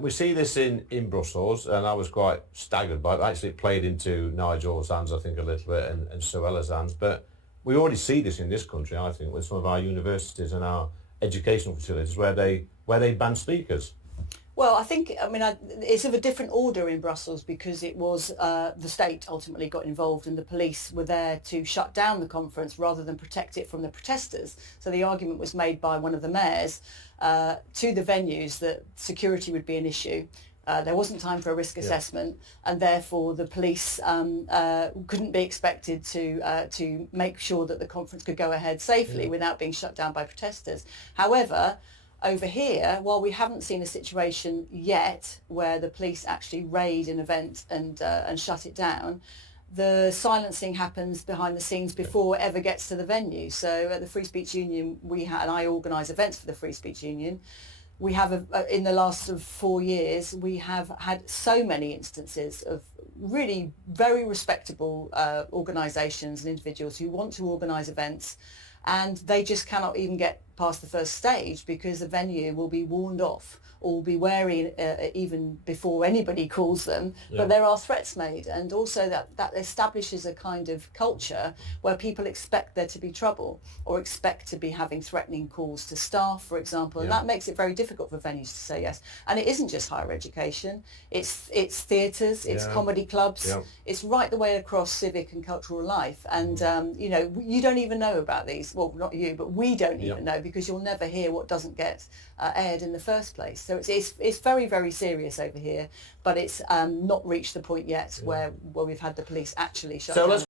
We see this in Brussels, and I was quite staggered by it. Actually, it played into Nigel's hands, I think, a little bit, and Suella's hands. But we already see this in this country, I think, with some of our universities and our educational facilities where they ban speakers. Well, I think, it's of a different order in Brussels because it was the state ultimately got involved and the police were there to shut down the conference rather than protect it from the protesters. So the argument was made by one of the mayors to the venues that security would be an issue. There wasn't time for a risk assessment, and therefore the police couldn't be expected to make sure that the conference could go ahead safely without being shut down by protesters. However, over here, while we haven't seen a situation yet where the police actually raid an event and shut it down, the silencing happens behind the scenes before it ever gets to the venue. So at the Free Speech Union, and I organise events for the Free Speech Union, we have, in the last 4 years, we have had so many instances of really very respectable organisations and individuals who want to organise events, and they just cannot even get past the first stage because the venue will be warned off or will be wary even before anybody calls them. But there are threats made, and also that establishes a kind of culture where people expect there to be trouble or expect to be having threatening calls to staff, for example, and that makes it very difficult for venues to say yes. And it isn't just higher education, it's theatres, it's comedy clubs, it's right the way across civic and cultural life. And you don't even know about these, well, not you, but we don't even know, because you'll never hear what doesn't get aired in the first place. So it's very, very serious over here, but it's not reached the point yet where we've had the police actually shut down. So let's